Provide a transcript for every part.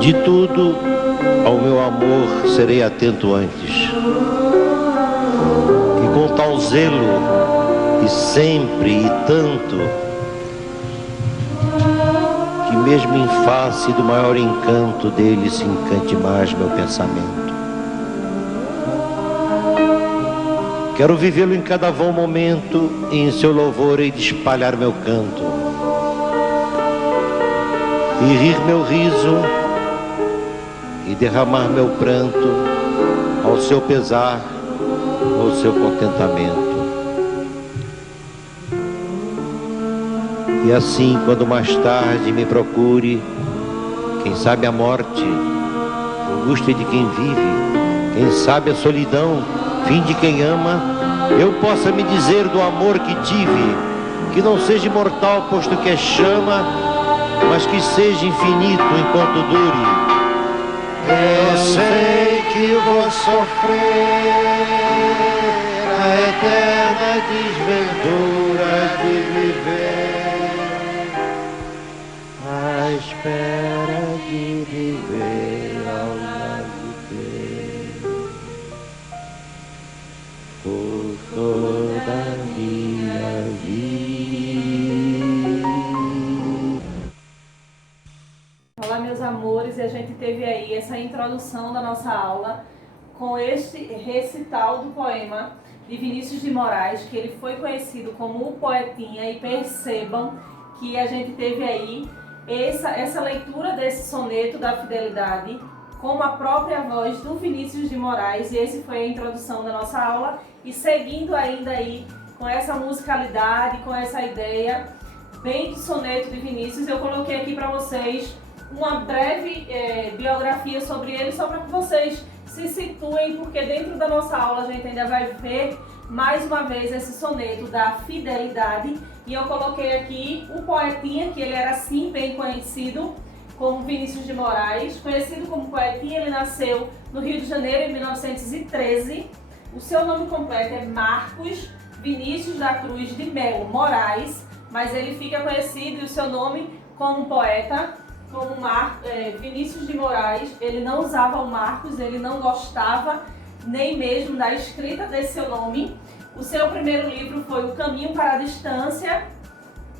De tudo, ao meu amor serei atento antes. E com tal zelo, e sempre e tanto, que mesmo em face do maior encanto dele se encante mais meu pensamento. Quero vivê-lo em cada vão momento, e em seu louvor hei de espalhar meu canto. E rir meu riso, e derramar meu pranto ao seu pesar, ao seu contentamento. E assim, quando mais tarde me procure, quem sabe a morte, angústia de quem vive, quem sabe a solidão, fim de quem ama, eu possa me dizer do amor que tive, que não seja imortal, posto que é chama, mas que seja infinito enquanto dure. Eu sei que vou sofrer a eterna desventura de viver, à espera de viver ao lado dele, por toda a minha vida. Olá, meus amores, e a gente teve aí essa introdução da nossa aula com este recital do poema de Vinícius de Moraes, que ele foi conhecido como o Poetinha, e percebam que a gente teve aí essa leitura desse soneto da fidelidade com a própria voz do Vinícius de Moraes, e esse foi a introdução da nossa aula, e seguindo ainda aí com essa musicalidade, com essa ideia bem de soneto de Vinícius, eu coloquei aqui para vocês uma breve biografia sobre ele, só para que vocês se situem, porque dentro da nossa aula a gente ainda vai ver mais uma vez esse soneto da fidelidade, e eu coloquei aqui o Poetinha, que ele era assim bem conhecido como Vinícius de Moraes, conhecido como Poetinha. Ele nasceu no Rio de Janeiro em 1913, o seu nome completo é Marcos Vinícius da Cruz de Melo Moraes, mas ele fica conhecido, e o seu nome como poeta, como Vinícius de Moraes. Ele não usava o Marcos, ele não gostava nem mesmo da escrita desse seu nome. O seu primeiro livro foi O Caminho para a Distância,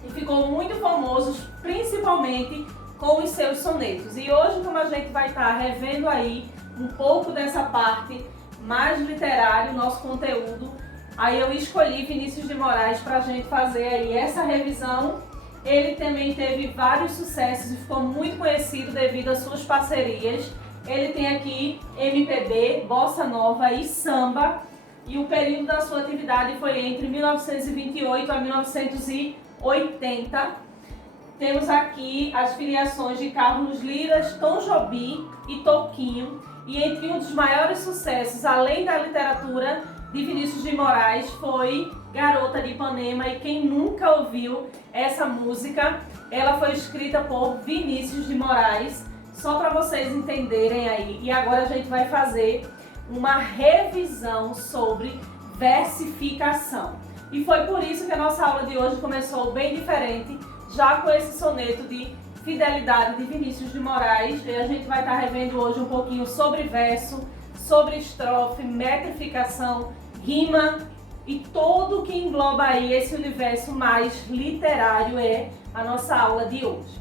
e ficou muito famoso, principalmente com os seus sonetos. E hoje, como a gente vai estar revendo aí um pouco dessa parte mais literária, o nosso conteúdo, aí eu escolhi Vinícius de Moraes para a gente fazer aí essa revisão. Ele também teve vários sucessos e ficou muito conhecido devido às suas parcerias. Ele tem aqui MPB, Bossa Nova e Samba, e o período da sua atividade foi entre 1928 a 1980. Temos aqui as filiações de Carlos Lyras, Tom Jobim e Toquinho, e entre um dos maiores sucessos, além da literatura, de Vinícius de Moraes foi Garota de Ipanema. E quem nunca ouviu essa música, ela foi escrita por Vinícius de Moraes, só para vocês entenderem aí. E agora a gente vai fazer uma revisão sobre versificação. E foi por isso que a nossa aula de hoje começou bem diferente, já com esse soneto de fidelidade de Vinícius de Moraes. E a gente vai estar revendo hoje um pouquinho sobre verso, sobre estrofe, metrificação, rima e tudo que engloba aí esse universo mais literário é a nossa aula de hoje.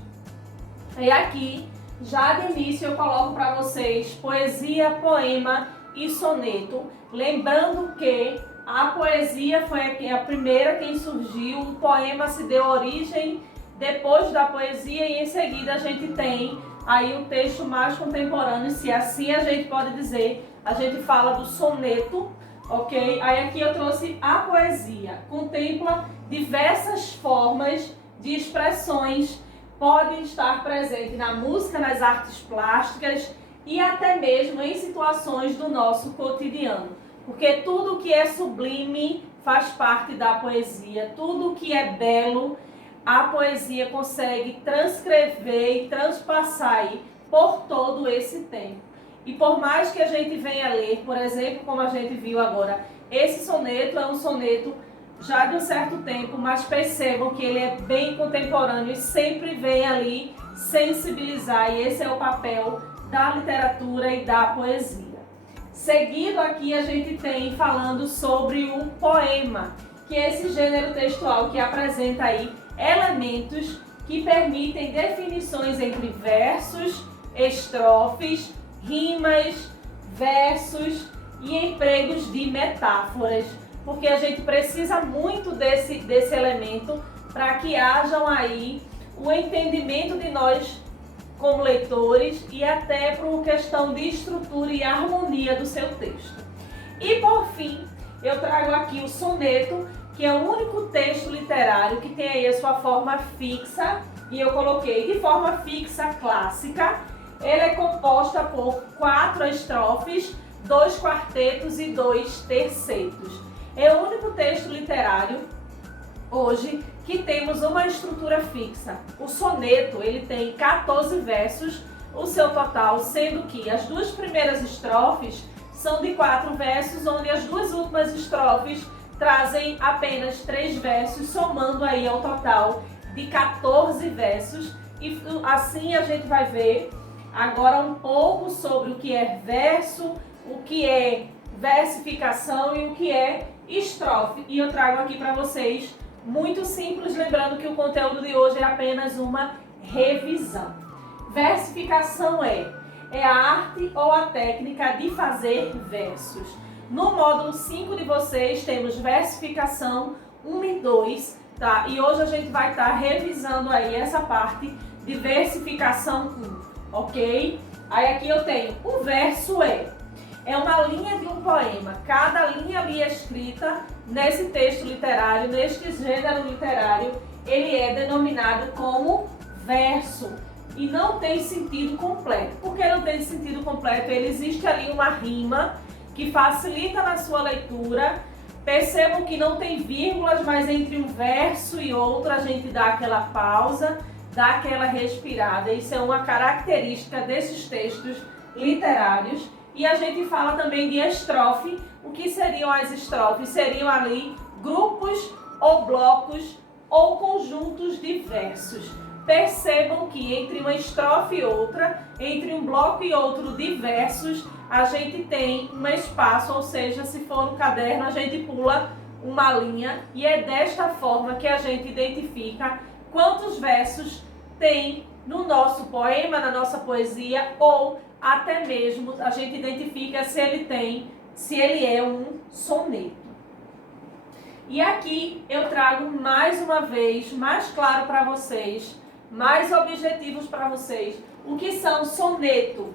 E aqui, já de início, eu coloco para vocês poesia, poema e soneto. Lembrando que a poesia foi a primeira quem surgiu, o poema se deu origem depois da poesia, e em seguida a gente tem aí um texto mais contemporâneo, se assim a gente pode dizer. A gente fala do soneto, ok? Aí aqui eu trouxe a poesia. Contempla diversas formas de expressões podem estar presentes na música, nas artes plásticas e até mesmo em situações do nosso cotidiano. Porque tudo que é sublime faz parte da poesia, tudo que é belo, a poesia consegue transcrever e transpassar aí por todo esse tempo. E por mais que a gente venha ler, por exemplo, como a gente viu agora, esse soneto é um soneto já de um certo tempo, mas percebam que ele é bem contemporâneo e sempre vem ali sensibilizar, e esse é o papel da literatura e da poesia. Seguido aqui a gente tem falando sobre o poema, que é esse gênero textual que apresenta aí elementos que permitem definições entre versos, estrofes, rimas, versos e empregos de metáforas, porque a gente precisa muito desse elemento para que hajam aí o entendimento de nós como leitores e até por uma questão de estrutura e harmonia do seu texto. E por fim, eu trago aqui o soneto, que é o único texto literário que tem aí a sua forma fixa, e eu coloquei de forma fixa clássica. Ele é composta por 4 estrofes, 2 quartetos e 2 tercetos. É o único texto literário hoje que temos uma estrutura fixa. O soneto, ele tem 14 versos, o seu total, sendo que as 2 primeiras estrofes são de 4 versos, onde as 2 últimas estrofes trazem apenas 3 versos, somando aí ao total de 14 versos. E assim a gente vai ver agora um pouco sobre o que é verso, o que é versificação e o que é estrofe. E eu trago aqui para vocês muito simples, lembrando que o conteúdo de hoje é apenas uma revisão. Versificação é a arte ou a técnica de fazer versos. No módulo 5 de vocês temos versificação 1 e 2, tá? E hoje a gente vai estar revisando aí essa parte de versificação 1, ok? Aí aqui eu tenho o verso é uma linha de um poema. Cada linha ali escrita nesse texto literário, neste gênero literário, ele é denominado como verso e não tem sentido completo. Por que não tem sentido completo? Ele existe ali uma rima que facilita na sua leitura. Percebam que não tem vírgulas, mas entre um verso e outro a gente dá aquela pausa, dá aquela respirada. Isso é uma característica desses textos literários. E a gente fala também de estrofe. O que seriam as estrofes? Seriam ali grupos ou blocos ou conjuntos de versos. Percebam que entre uma estrofe e outra, entre um bloco e outro de versos, a gente tem um espaço, ou seja, se for no caderno, a gente pula uma linha, e é desta forma que a gente identifica quantos versos tem no nosso poema, na nossa poesia, ou até mesmo a gente identifica se ele é um soneto. E aqui eu trago mais uma vez, mais claro para vocês, mais objetivos para vocês, o que são soneto.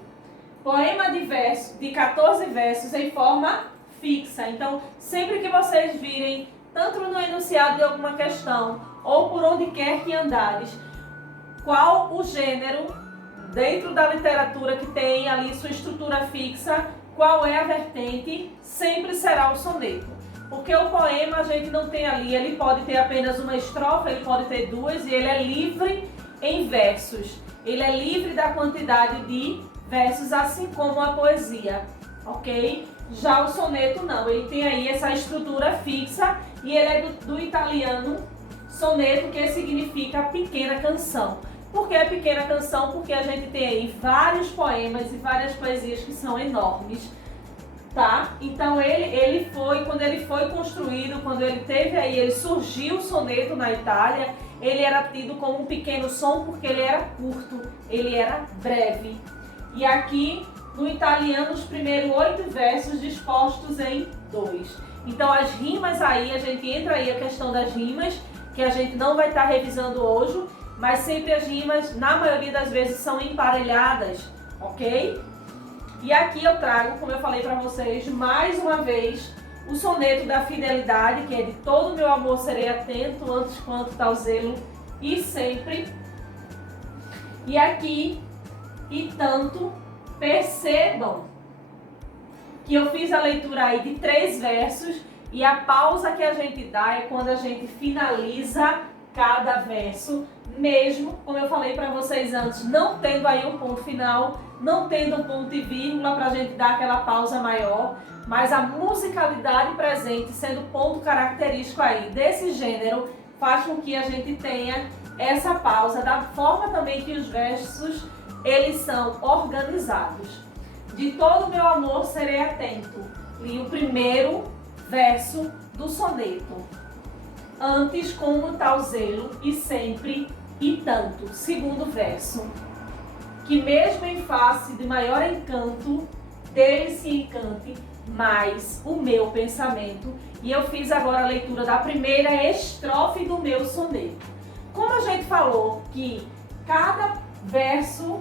Poema de 14 versos em forma fixa. Então, sempre que vocês virem, tanto no enunciado de alguma questão, ou por onde quer que andares, qual o gênero dentro da literatura que tem ali sua estrutura fixa, qual é a vertente, sempre será o soneto. Porque o poema a gente não tem ali, ele pode ter apenas uma estrofe, ele pode ter 2, e ele é livre em versos. Ele é livre da quantidade de versos, assim como a poesia, ok? Já o soneto não, ele tem aí essa estrutura fixa, e ele é do italiano soneto, que significa pequena canção. Por que pequena canção? Porque a gente tem aí vários poemas e várias poesias que são enormes, tá? Então ele foi, quando ele foi construído, quando ele teve aí, ele surgiu o soneto na Itália, ele era tido como um pequeno som porque ele era curto, ele era breve. E aqui no italiano os primeiros 8 versos dispostos em 2. Então as rimas aí, a gente entra aí a questão das rimas, que a gente não vai estar revisando hoje, mas sempre as rimas, na maioria das vezes, são emparelhadas, ok? E aqui eu trago, como eu falei para vocês, mais uma vez, o soneto da fidelidade, que é de todo meu amor serei atento, antes quanto tal zelo, e sempre E aqui, e tanto, percebam que eu fiz a leitura aí de 3 versos e a pausa que a gente dá é quando a gente finaliza cada verso, mesmo, como eu falei para vocês antes, não tendo aí um ponto final, não tendo um ponto e vírgula para a gente dar aquela pausa maior, mas a musicalidade presente sendo ponto característico aí desse gênero faz com que a gente tenha essa pausa da forma também que os versos eles são organizados. De todo meu amor serei atento. Li o primeiro verso do soneto. Antes como tal zelo e sempre e tanto. Segundo verso. Que mesmo em face de maior encanto, dele se encante mais o meu pensamento. E eu fiz agora a leitura da primeira estrofe do meu soneto. Como a gente falou que cada verso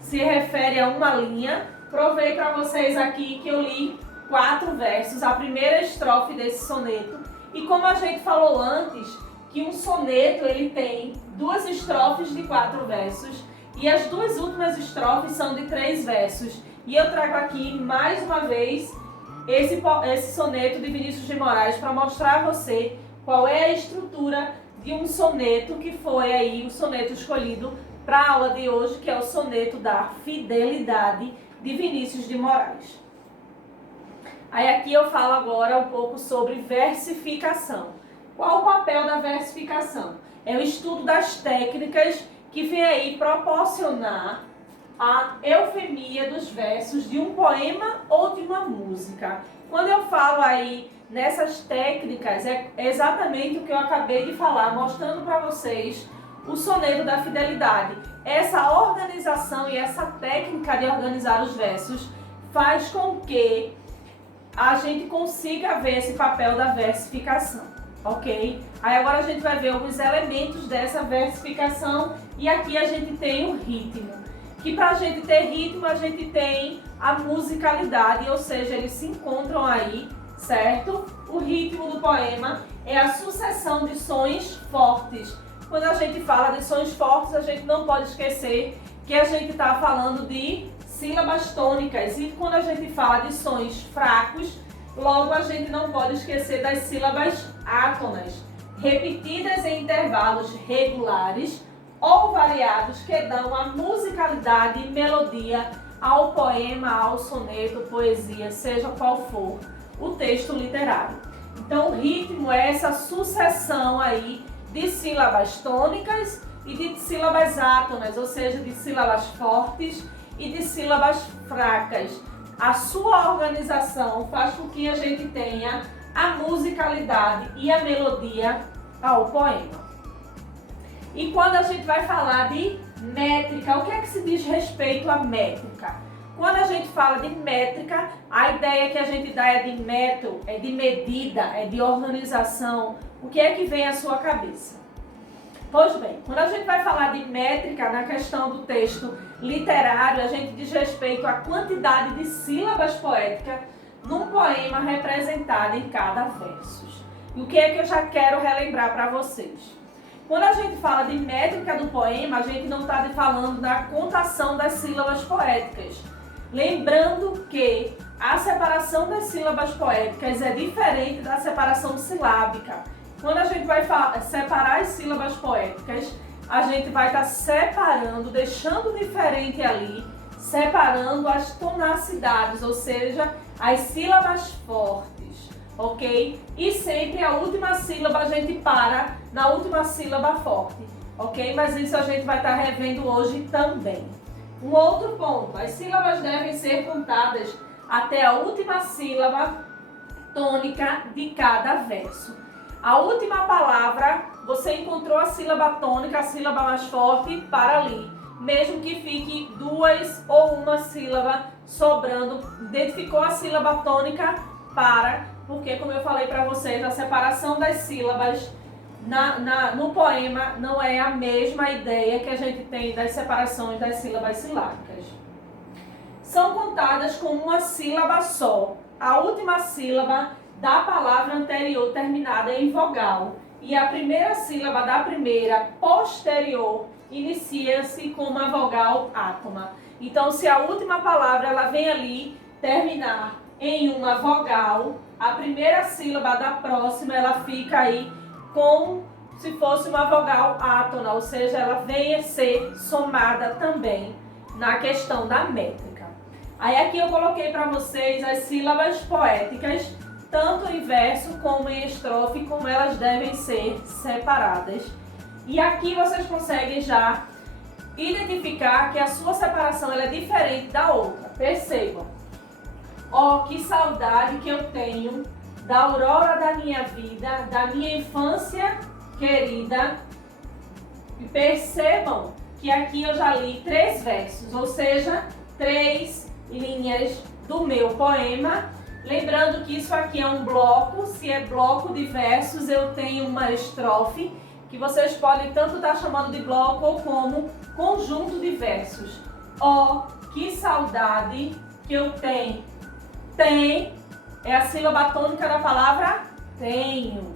se refere a uma linha, provei para vocês aqui que eu li 4 versos, a primeira estrofe desse soneto. E como a gente falou antes, que um soneto ele tem 2 estrofes de 4 versos e as 2 últimas estrofes são de 3 versos. E eu trago aqui mais uma vez esse soneto de Vinícius de Moraes para mostrar a você qual é a estrutura de um soneto que foi aí o soneto escolhido para a aula de hoje, que é o soneto da fidelidade de Vinícius de Moraes. Aí aqui eu falo agora um pouco sobre versificação. Qual o papel da versificação? É o estudo das técnicas que vem aí proporcionar a eufemia dos versos de um poema ou de uma música. Quando eu falo aí nessas técnicas, é exatamente o que eu acabei de falar, mostrando para vocês o soneto da fidelidade. Essa organização e essa técnica de organizar os versos faz com que a gente consiga ver esse papel da versificação, ok? Aí agora a gente vai ver alguns elementos dessa versificação e aqui a gente tem o ritmo. Que para a gente ter ritmo, a gente tem a musicalidade, ou seja, eles se encontram aí, certo? O ritmo do poema é a sucessão de sons fortes. Quando a gente fala de sons fortes, a gente não pode esquecer que a gente está falando de sílabas tônicas. E quando a gente fala de sons fracos, logo a gente não pode esquecer das sílabas átonas, repetidas em intervalos regulares ou variados que dão a musicalidade e melodia ao poema, ao soneto, poesia, seja qual for o texto literário. Então o ritmo é essa sucessão aí de sílabas tônicas e de sílabas átonas, ou seja, de sílabas fortes e de sílabas fracas. A sua organização faz com que a gente tenha a musicalidade e a melodia ao poema. E quando a gente vai falar de métrica, o que é que se diz respeito à métrica? Quando a gente fala de métrica, a ideia que a gente dá é de método, é de medida, é de organização. O que é que vem à sua cabeça? Pois bem, quando a gente vai falar de métrica na questão do texto literário, a gente diz respeito à quantidade de sílabas poéticas num poema representado em cada verso. E o que é que eu já quero relembrar para vocês? Quando a gente fala de métrica do poema, a gente não está falando da contação das sílabas poéticas. Lembrando que a separação das sílabas poéticas é diferente da separação silábica. Quando a gente vai separar as sílabas poéticas, a gente vai estar separando, deixando diferente ali, separando as tonacidades, ou seja, as sílabas fortes, ok? E sempre a última sílaba a gente para na última sílaba forte, ok? Mas isso a gente vai estar revendo hoje também. Um outro ponto, as sílabas devem ser contadas até a última sílaba tônica de cada verso. A última palavra, você encontrou a sílaba tônica, a sílaba mais forte, para ali. Mesmo que fique 2 ou uma sílaba sobrando, identificou a sílaba tônica, para, porque como eu falei para vocês, a separação das sílabas no poema não é a mesma ideia que a gente tem das separações das sílabas silábicas. São contadas com uma sílaba só. A última sílaba da palavra anterior terminada em vogal e a primeira sílaba da primeira posterior inicia-se com uma vogal átona. Então, se a última palavra ela vem ali terminar em uma vogal, a primeira sílaba da próxima ela fica aí como se fosse uma vogal átona, ou seja, ela vem a ser somada também na questão da métrica. Aí aqui eu coloquei para vocês as sílabas poéticas, tanto em verso como em estrofe, como elas devem ser separadas. E aqui vocês conseguem já identificar que a sua separação ela é diferente da outra. Percebam. Ó, que saudade que eu tenho da aurora da minha vida, da minha infância querida. E percebam que aqui eu já li 3 versos, ou seja, 3 linhas do meu poema. Lembrando que isso aqui é um bloco, se é bloco de versos, eu tenho uma estrofe, que vocês podem tanto estar chamando de bloco ou como conjunto de versos. Ó, que saudade que eu tenho. Tem é a sílaba tônica da palavra tenho.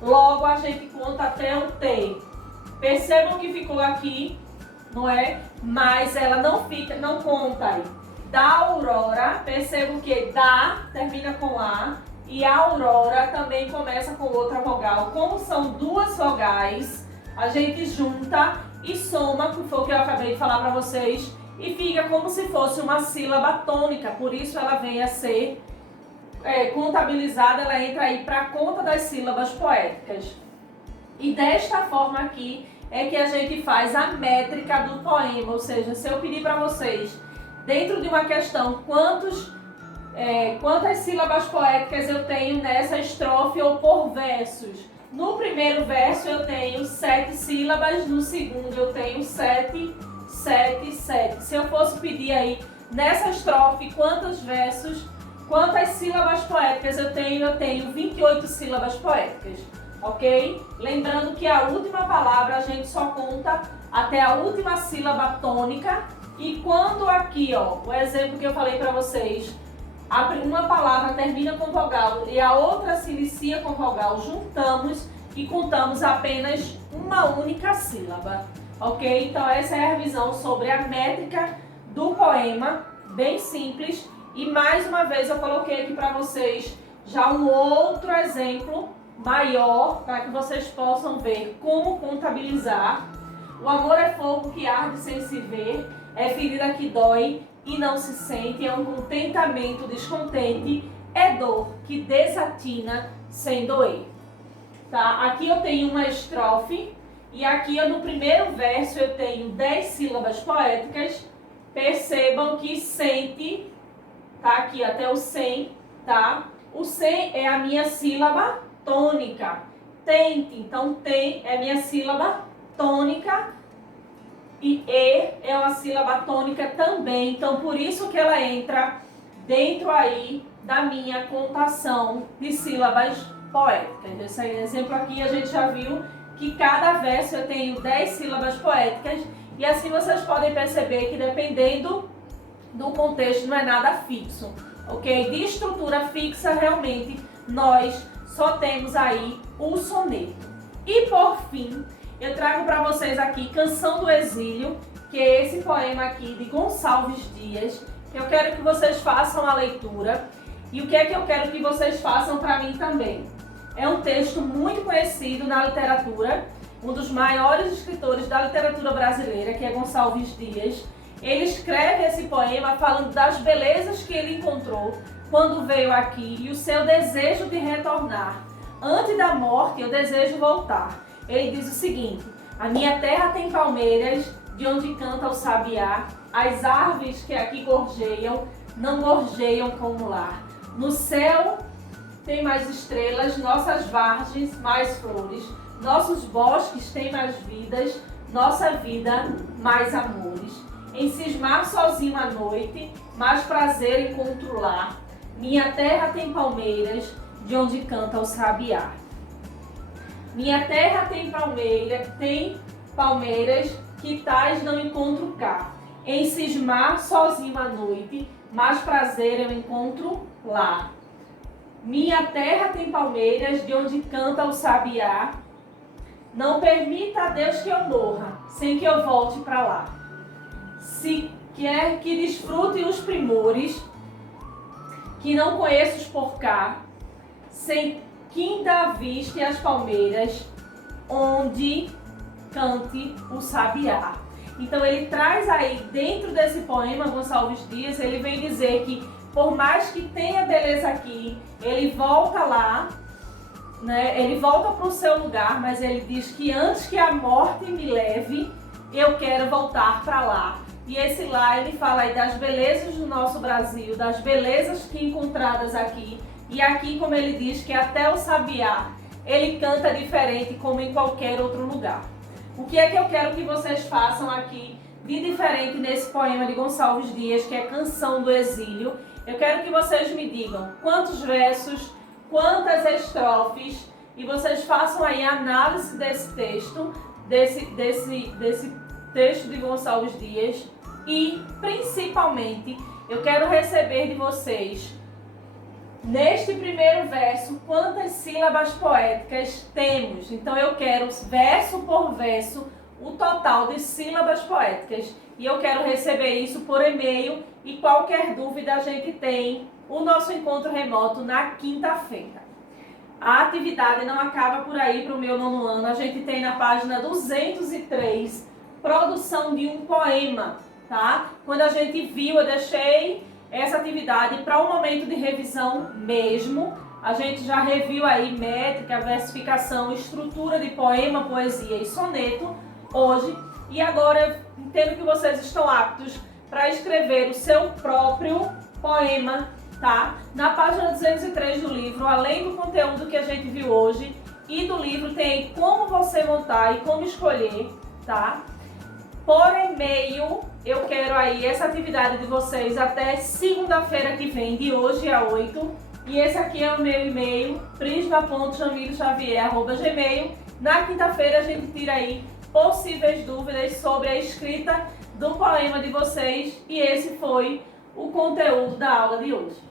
Logo a gente conta até o T. Percebam que ficou aqui, não é? Mas ela não fica, não conta aí. Da aurora, percebam que da termina com A e a aurora também começa com outra vogal. Como são 2 vogais, a gente junta e soma, que foi o que eu acabei de falar para vocês, e fica como se fosse uma sílaba tônica, por isso ela vem a ser contabilizada, ela entra aí para a conta das sílabas poéticas. E desta forma aqui é que a gente faz a métrica do poema, ou seja, se eu pedir para vocês, dentro de uma questão, quantas sílabas poéticas eu tenho nessa estrofe ou por versos. No primeiro verso eu tenho 7 sílabas, no segundo eu tenho 7, 7, 7. Se eu fosse pedir aí nessa estrofe quantos versos, quantas sílabas poéticas eu tenho 28 sílabas poéticas, ok? Lembrando que a última palavra a gente só conta até a última sílaba tônica. E quando aqui, ó, o exemplo que eu falei para vocês, uma palavra termina com vogal e a outra se inicia com vogal, juntamos e contamos apenas uma única sílaba, ok? Então essa é a revisão sobre a métrica do poema, bem simples. E mais uma vez eu coloquei aqui para vocês já um outro exemplo maior, para que vocês possam ver como contabilizar. O amor é fogo que arde sem se ver, é ferida que dói e não se sente, é um contentamento descontente, é dor que desatina sem doer. Tá? Aqui eu tenho uma estrofe e aqui no primeiro verso eu tenho 10 sílabas poéticas. Percebam que sente, tá aqui até o sem, tá? O sem é a minha sílaba tônica. Tente, então tem é a minha sílaba tônica. E é uma sílaba tônica também, então por isso que ela entra dentro aí da minha contação de sílabas poéticas. Esse exemplo aqui a gente já viu que cada verso eu tenho 10 sílabas poéticas e assim vocês podem perceber que dependendo do contexto não é nada fixo, ok? De estrutura fixa realmente nós só temos aí o soneto. E por fim, eu trago para vocês aqui Canção do Exílio, que é esse poema aqui de Gonçalves Dias, que eu quero que vocês façam a leitura. E o que é que eu quero que vocês façam para mim também? É um texto muito conhecido na literatura, um dos maiores escritores da literatura brasileira, que é Gonçalves Dias. Ele escreve esse poema falando das belezas que ele encontrou quando veio aqui e o seu desejo de retornar. Antes da morte, eu desejo voltar. Ele diz o seguinte: a minha terra tem palmeiras, de onde canta o sabiá, as árvores que aqui gorjeiam, não gorjeiam como lar. No céu tem mais estrelas, nossas vargens mais flores, nossos bosques têm mais vidas, nossa vida mais amores. Em cismar sozinho à noite, mais prazer encontro lá. Minha terra tem palmeiras, de onde canta o sabiá. Minha terra tem palmeiras, que tais não encontro cá. Em cismar sozinho à noite, mais prazer eu encontro lá. Minha terra tem palmeiras, de onde canta o sabiá. Não permita a Deus que eu morra, sem que eu volte para lá. Se quer que desfrute os primores, que não conheço por cá, sem que ainda aviste as palmeiras, onde cante o sabiá. Então ele traz aí, dentro desse poema, Gonçalves Dias, ele vem dizer que por mais que tenha beleza aqui, ele volta lá, né? Ele volta para o seu lugar, mas ele diz que antes que a morte me leve, eu quero voltar para lá. E esse lá, ele fala aí das belezas do nosso Brasil, das belezas que encontradas aqui. E aqui, como ele diz, que até o sabiá, ele canta diferente como em qualquer outro lugar. O que é que eu quero que vocês façam aqui de diferente nesse poema de Gonçalves Dias, que é Canção do Exílio? Eu quero que vocês me digam quantos versos, quantas estrofes, e vocês façam aí a análise desse texto, desse texto de Gonçalves Dias, e principalmente eu quero receber de vocês, neste primeiro verso, quantas sílabas poéticas temos. Então eu quero, verso por verso, o total de sílabas poéticas. E eu quero receber isso por e-mail, e qualquer dúvida a gente tem o nosso encontro remoto na quinta-feira. A atividade não acaba por aí para o meu nono ano. A gente tem na página 203, produção de um poema, tá? Quando a gente viu, eu deixei essa atividade para um momento de revisão mesmo. A gente já reviu aí métrica, versificação, estrutura de poema, poesia e soneto hoje. E agora eu entendo que vocês estão aptos para escrever o seu próprio poema, tá? Na página 203 do livro, além do conteúdo que a gente viu hoje e do livro, tem como você montar e como escolher, tá? Por e-mail, eu quero aí essa atividade de vocês até segunda-feira que vem, de hoje a 8. E esse aqui é o meu e-mail, prisma.jamilxavier@gmail. Na quinta-feira a gente tira aí possíveis dúvidas sobre a escrita do poema de vocês. E esse foi o conteúdo da aula de hoje.